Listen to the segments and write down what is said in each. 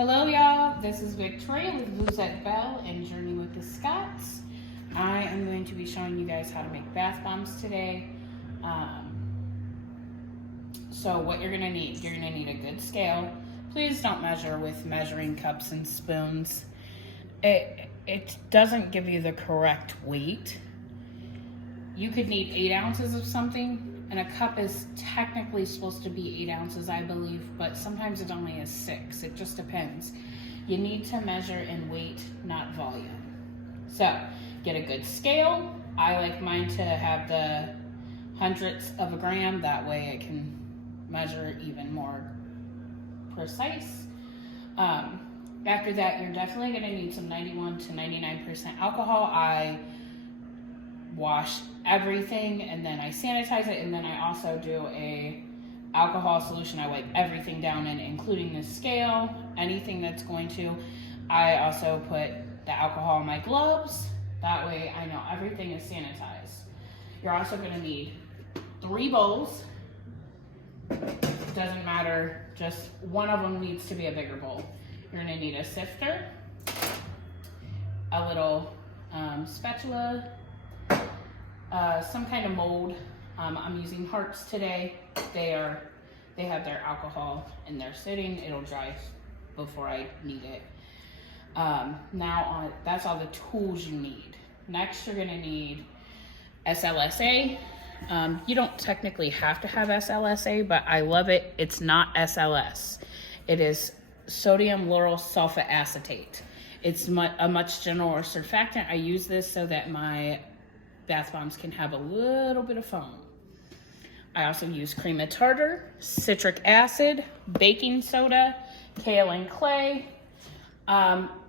Hello, y'all. This is Victoria with Luzette Bell and Journey with the Scotts. I am going to be showing you guys how to make bath bombs today. So what you're gonna need a good scale. Please don't measure with measuring cups and spoons. It doesn't give you the correct weight. You could need 8 ounces of something, and a cup is technically supposed to be 8 ounces, I believe, but sometimes it only is 6. It just depends. You need to measure in weight, not volume. So, get a good scale. I like mine to have the hundredths of a gram. That way I can measure even more precise. After that, you're definitely going to need some 91 to 99% alcohol. I wash everything and then I sanitize it, and then I also do a alcohol solution. I wipe everything down in, including the scale, anything that's going to. I also put the alcohol in my gloves. That way I know everything is sanitized. You're also going to need 3 bowls. Doesn't matter, just one of them needs to be a bigger bowl. You're going to need a sifter, a little spatula, some kind of mold. I'm using Hearts today. They have their alcohol in their sitting. It'll dry before I need it. That's all the tools you need. Next, you're gonna need SLSA. You don't technically have to have SLSA, but I love it. It's not SLS. It is sodium lauryl sulfate acetate. It's a much gentler surfactant. I use this so that my bath bombs can have a little bit of foam. I also use cream of tartar, citric acid, baking soda, kaolin clay,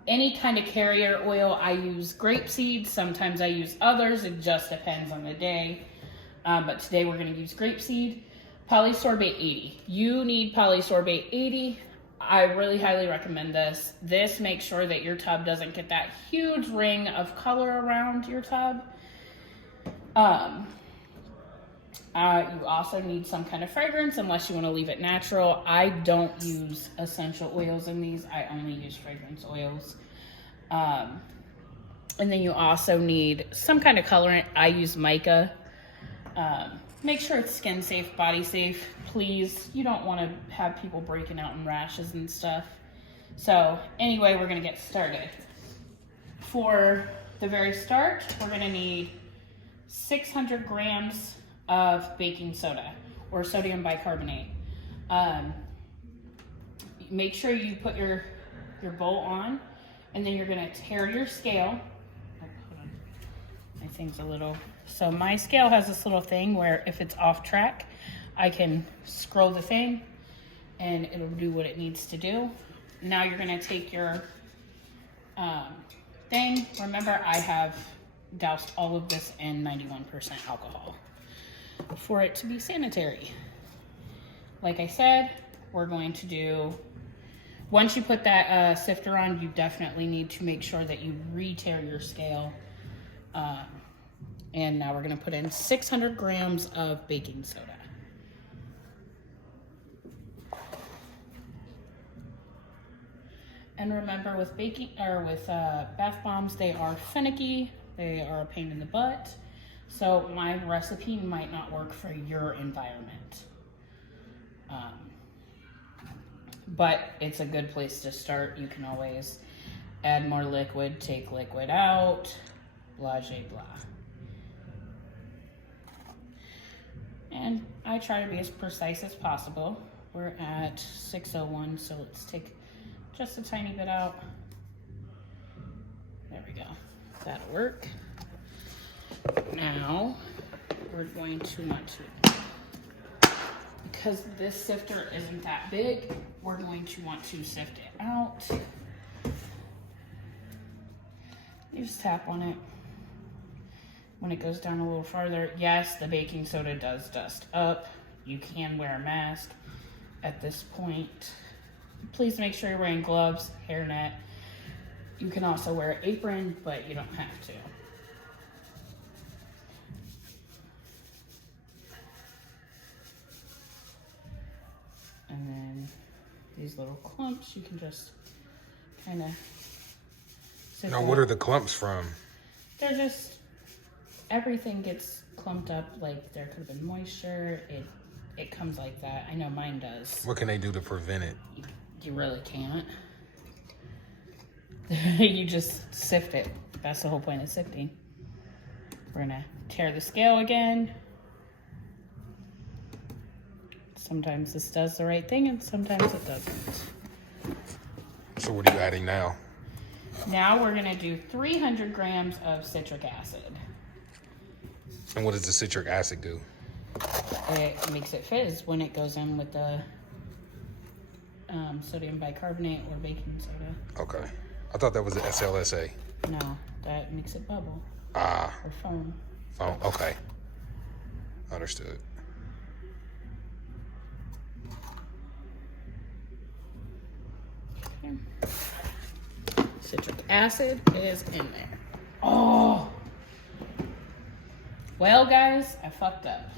any kind of carrier oil. I use grapeseed. Sometimes I use others. It just depends on the day. But today we're going to use grapeseed. Polysorbate 80. You need Polysorbate 80. I really highly recommend this. This makes sure that your tub doesn't get that huge ring of color around your tub. You also need some kind of fragrance unless you want to leave it natural. I don't use essential oils in these. I only use fragrance oils. And then you also need some kind of colorant. I use mica. Make sure it's skin safe, body safe. Please, you don't want to have people breaking out in rashes and stuff. So anyway, we're going to get started. For the very start, we're going to need 600 grams of baking soda or sodium bicarbonate. Make sure you put your bowl on, and then you're going to tare your scale. Oh, hold on. My thing's a little... So my scale has this little thing where if it's off track, I can scroll the thing and it'll do what it needs to do. Now you're going to take your thing. Remember, I have doused all of this in 91% alcohol for it to be sanitary. Like I said, we're going to do, once you put that sifter on, you definitely need to make sure that you re-tare your scale. And now we're going to put in 600 grams of baking soda. And remember, with bath bombs, they are finicky. They are a pain in the butt. So my recipe might not work for your environment. But it's a good place to start. You can always add more liquid, take liquid out, blah, blah, blah. And I try to be as precise as possible. We're at 6:01, so let's take just a tiny bit out. There we go. That'll work. Now, we're going to want to, because this sifter isn't that big, we're going to want to sift it out. You just tap on it. When it goes down a little farther, yes, the baking soda does dust up. You can wear a mask at this point. Please make sure you're wearing gloves, hairnet. You can also wear an apron, but you don't have to. And then these little clumps, you can just kind of. Now, what are the clumps from? They're just, everything gets clumped up. Like there could have been moisture. It comes like that. I know mine does. What can they do to prevent it? You really can't. You just sift it. That's the whole point of sifting. We're gonna tear the scale again. Sometimes this does the right thing and sometimes it doesn't. So what are you adding now? Now we're gonna do 300 grams of citric acid. And what does the citric acid do? It makes it fizz when it goes in with the sodium bicarbonate or baking soda. Okay. I thought that was the SLSA. No, that makes it bubble. Ah. Or foam. Foam, okay. Understood. Okay. Citric acid is in there. Oh! Well, guys, I fucked up.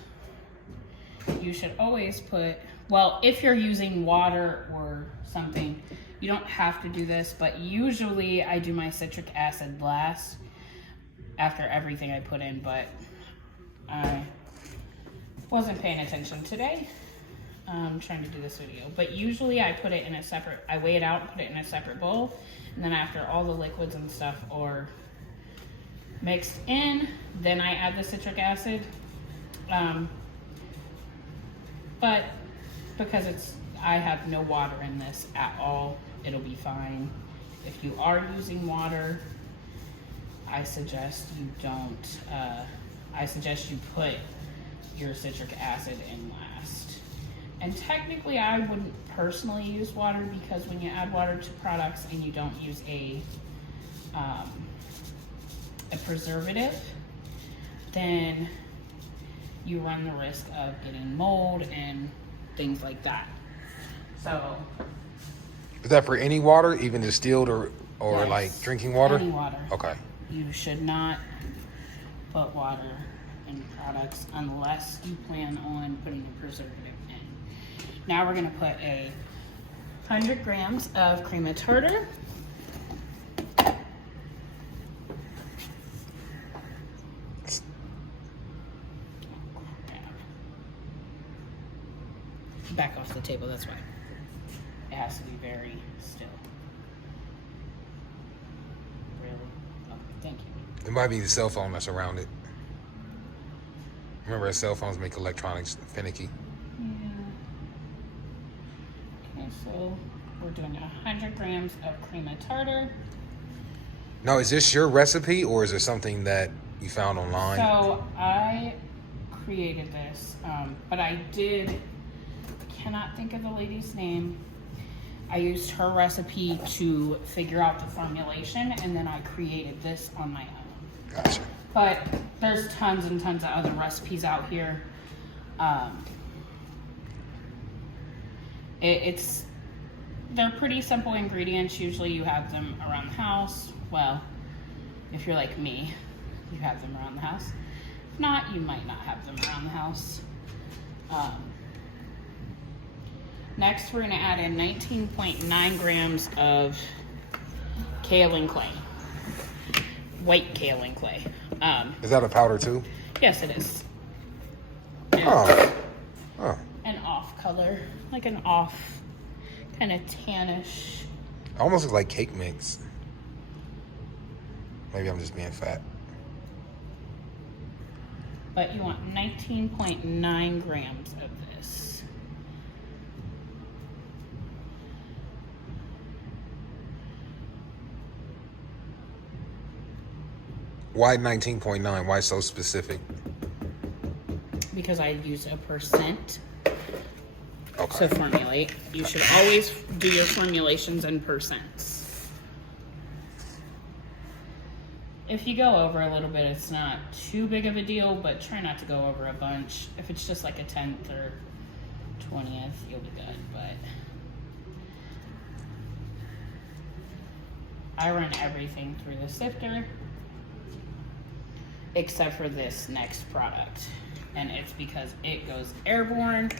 You should always put, well, if you're using water or something, you don't have to do this, but usually I do my citric acid last after everything I put in, but I wasn't paying attention today. I'm trying to do this video, but usually I put it in a separate, I weigh it out and put it in a separate bowl, and then after all the liquids and stuff are mixed in, then I add the citric acid. But because I have no water in this at all, it'll be fine. If you are using water, I suggest you don't, I suggest you put your citric acid in last. And technically I wouldn't personally use water because when you add water to products and you don't use a preservative, then you run the risk of getting mold and things like that. So is that for any water, even distilled or yes, like drinking water? Any water. Okay. You should not put water in products unless you plan on putting a preservative in. Now we're gonna put 100 grams of cream of tartar. Back off the table, that's why. It has to be very still. Really? Okay, thank you. It might be the cell phone that's around it. Remember, cell phones make electronics finicky. Yeah. Okay, so we're doing 100 grams of cream of tartar. Now, is this your recipe or is it something that you found online? So I created this, but I cannot think of the lady's name. I used her recipe to figure out the formulation, and then I created this on my own. Gotcha. But there's tons and tons of other recipes out here. They're pretty simple ingredients. Usually you have them around the house. Well, if you're like me, you have them around the house. If not, you might not have them around the house. Next, we're gonna add in 19.9 grams of kaolin clay. White kaolin clay. Is that a powder too? Yes, it is. Oh. An off color, like an off, kind of tannish. Almost looks like cake mix. Maybe I'm just being fat. But you want 19.9 grams of this. Why 19.9? Why so specific? Because I use a percent Okay. to formulate. You should always do your formulations in percents. If you go over a little bit, it's not too big of a deal, but try not to go over a bunch. If it's just like a 10th or 20th, you'll be good, but I run everything through the sifter except for this next product, and it's because it goes airborne.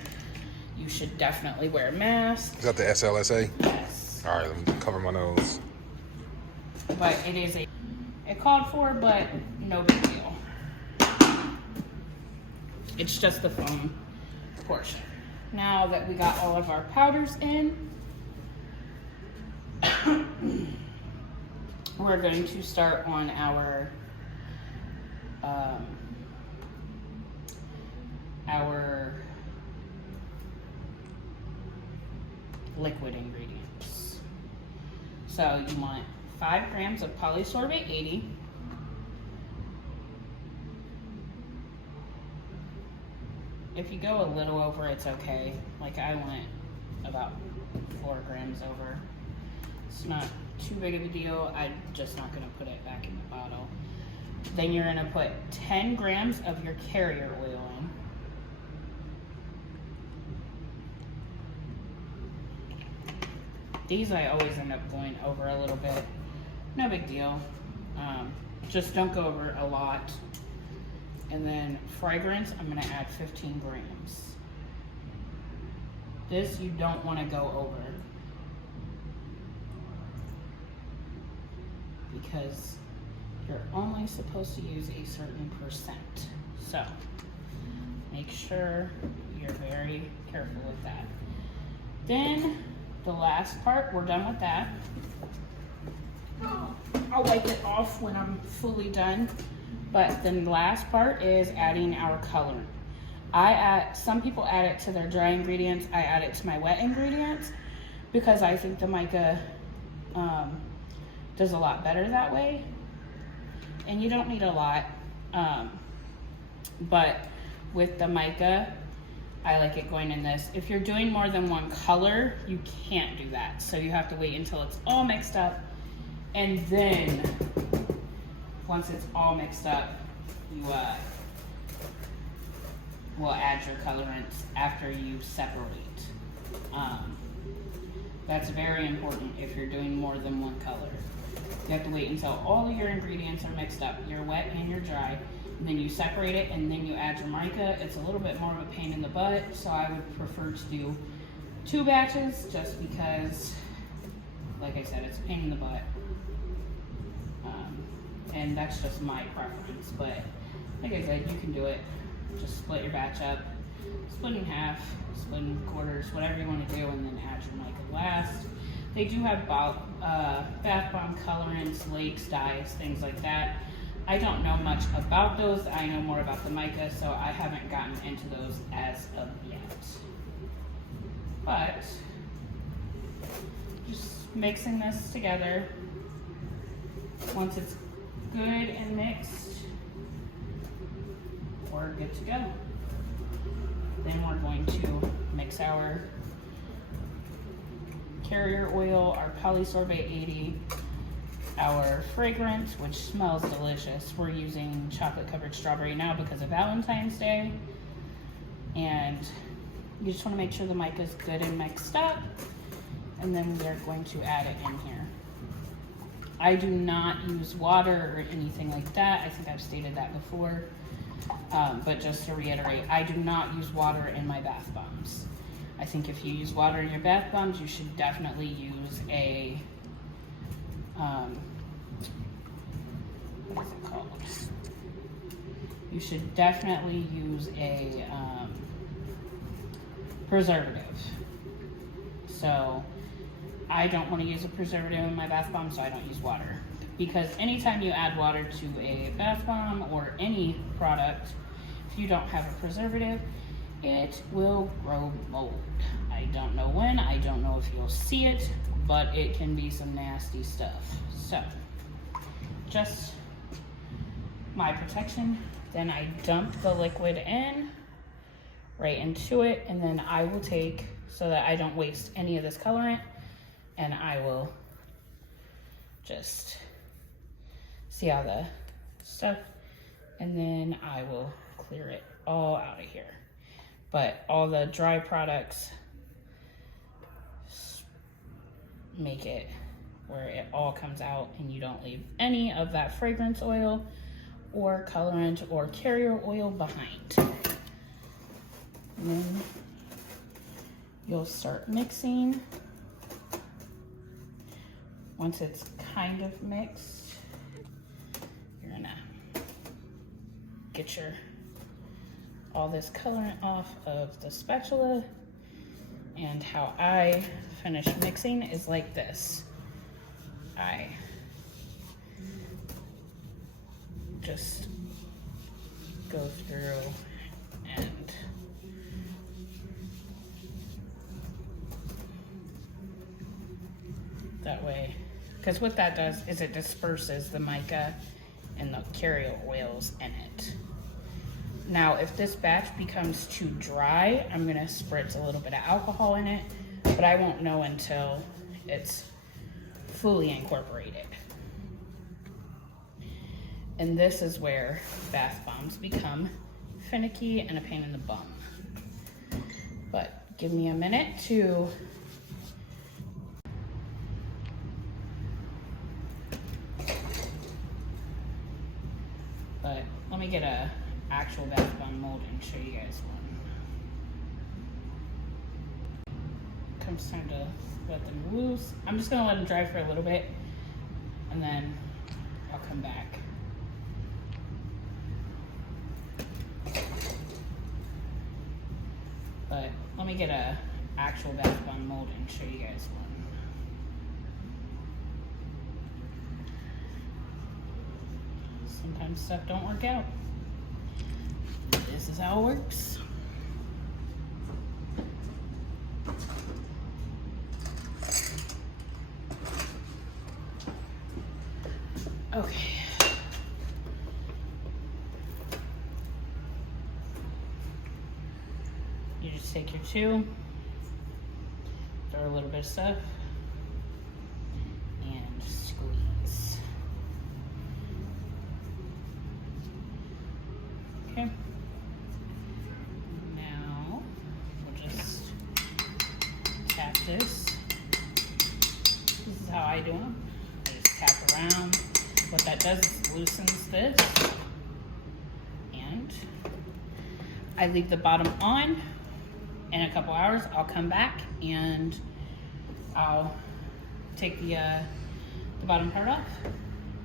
You should definitely wear a mask. Is that the SLSA? Yes. All right, let me cover my nose. but it is it called for, but no big deal. It's just the foam portion. Now that we got all of our powders in, we're going to start on our liquid ingredients. So you want 5 grams of polysorbate 80, if you go a little over, it's okay. Like I went about 4 grams over. It's not too big of a deal. I'm just not gonna put it back in the bottle. Then you're gonna put 10 grams of your carrier oil in. These I always end up going over a little bit. No big deal. Just don't go over a lot. And then fragrance, I'm gonna add 15 grams. This you don't wanna go over, because you're only supposed to use a certain percent. So make sure you're very careful with that. Then the last part, we're done with that. I'll wipe it off when I'm fully done. But then the last part is adding our colorant. Some people add it to their dry ingredients. I add it to my wet ingredients because I think the mica does a lot better that way. And you don't need a lot. But with the mica, I like it going in this. If you're doing more than one color, you can't do that. So you have to wait until it's all mixed up. And then once it's all mixed up, you will add your colorants after you separate. That's very important if you're doing more than one color. You have to wait until all of your ingredients are mixed up, your wet and your dry, and then you separate it, and then you add your mica. It's a little bit more of a pain in the butt, so I would prefer to do 2 batches just because, like I said, it's a pain in the butt. And that's just my preference, but like I said, you can do it. Just split your batch up, split in half, split in quarters, whatever you want to do, and then add your mica last. They do have bath bomb colorants, lakes, dyes, things like that. I don't know much about those. I know more about the mica, so I haven't gotten into those as of yet. But just mixing this together. Once it's good and mixed, we're good to go. Then we're going to mix our carrier oil, our polysorbate 80, our fragrance, which smells delicious. We're using chocolate covered strawberry now because of Valentine's Day. And you just want to make sure the mica is good and mixed up. And then we are going to add it in here. I do not use water or anything like that. I think I've stated that before. But just to reiterate, I do not use water in my bath bombs. I think if you use water in your bath bombs, you should definitely use a, what is it called? You should definitely use a preservative. So I don't want to use a preservative in my bath bomb, so I don't use water. Because anytime you add water to a bath bomb or any product, if you don't have a preservative, it will grow mold. I don't know when, I don't know if you'll see it, but it can be some nasty stuff. So, just my protection. Then I dump the liquid in, right into it, and then I will take, so that I don't waste any of this colorant, and I will just see all the stuff, and then I will clear it all out of here. But all the dry products make it where it all comes out and you don't leave any of that fragrance oil or colorant or carrier oil behind. And then you'll start mixing Once it's kind of mixed, you're gonna get all this colorant off of the spatula. And how I finish mixing is like this. I just go through and that way, because what that does is it disperses the mica and the carrier oils in it. Now, if this batch becomes too dry, I'm gonna spritz a little bit of alcohol in it, but I won't know until it's fully incorporated. And this is where bath bombs become finicky and a pain in the bum. But give me a minute to let me get a actual bath bomb mold and show you guys one. Comes time to let them loose. I'm just gonna let them dry for a little bit and then I'll come back. But let me get a actual bath bomb mold and show you guys one. Sometimes stuff don't work out. This is how it works. Okay. You just take your two, throw a little bit of stuff, and squeeze. Okay. Now, we'll just tap this. This is how I do them. I just tap around. What that does is loosens this. And I leave the bottom on. In a couple hours, I'll come back and I'll take the bottom part off.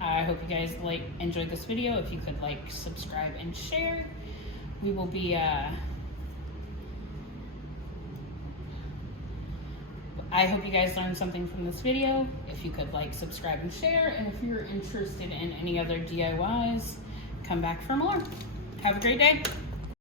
I hope you guys enjoyed this video. If you could subscribe, and share. We will be I hope you guys learned something from this video. If you could subscribe, and share, and if you're interested in any other DIYs, come back for more. Have a great day.